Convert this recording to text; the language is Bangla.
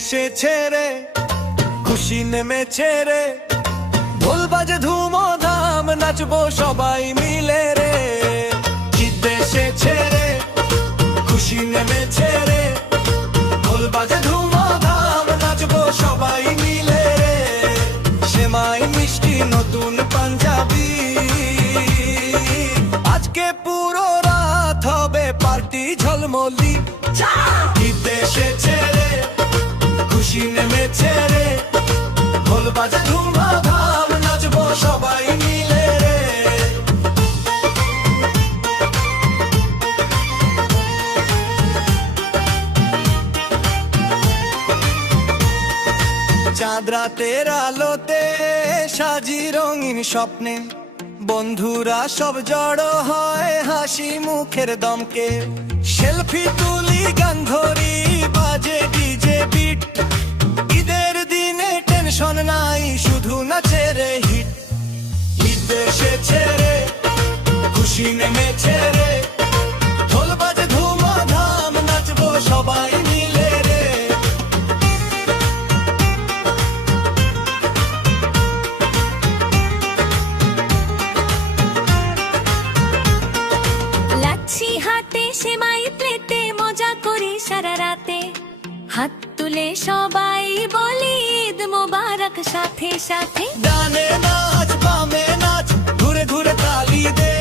এসেছে রে, খুশি নেমেছে রে, ঢোল বাজে ধুমধাম নাচবো সবাই মিলে রে। ঈদ এসেছে রে, খুশি নেমেছে রে, ঢোল বাজে ধুমধাম নাচবো সবাই মিলে রে। সেমাই মিষ্টি নতুন পাঞ্জাবি, আজকে পুরো রাত হবে পার্টি ঝলমলি। ঈদ এসেছে রে, খুশি নেমেছে রে, ঢোল বাজে ধুমধাম নাচবো সবাই মিলে রে। চাঁদ রাতের আলোতে সাজি রঙিন স্বপ্নে, বন্ধুরা সব জড়ো হয় হাসি মুখের দমকে। সেলফি তুলি গান ধরি বাজে ডিজে বিট, ঈদের দিনে টেনশন নাই শুধু নাচে রে হিট। ঈদ এসেছে রে, খুশি নেমেছে রে, ঢোল বাজে ধুমধাম নাচবো সবাই মিলে রে। লাচ্ছি হাতে সেমাই প্লেটে মজা করি সারা রাতে, হাত তুলে সবাই বলি ঈদ মোবারক সাথে সাথে। ডানে নাচ বামে নাচ, ঘুরে ঘুরে তালি দে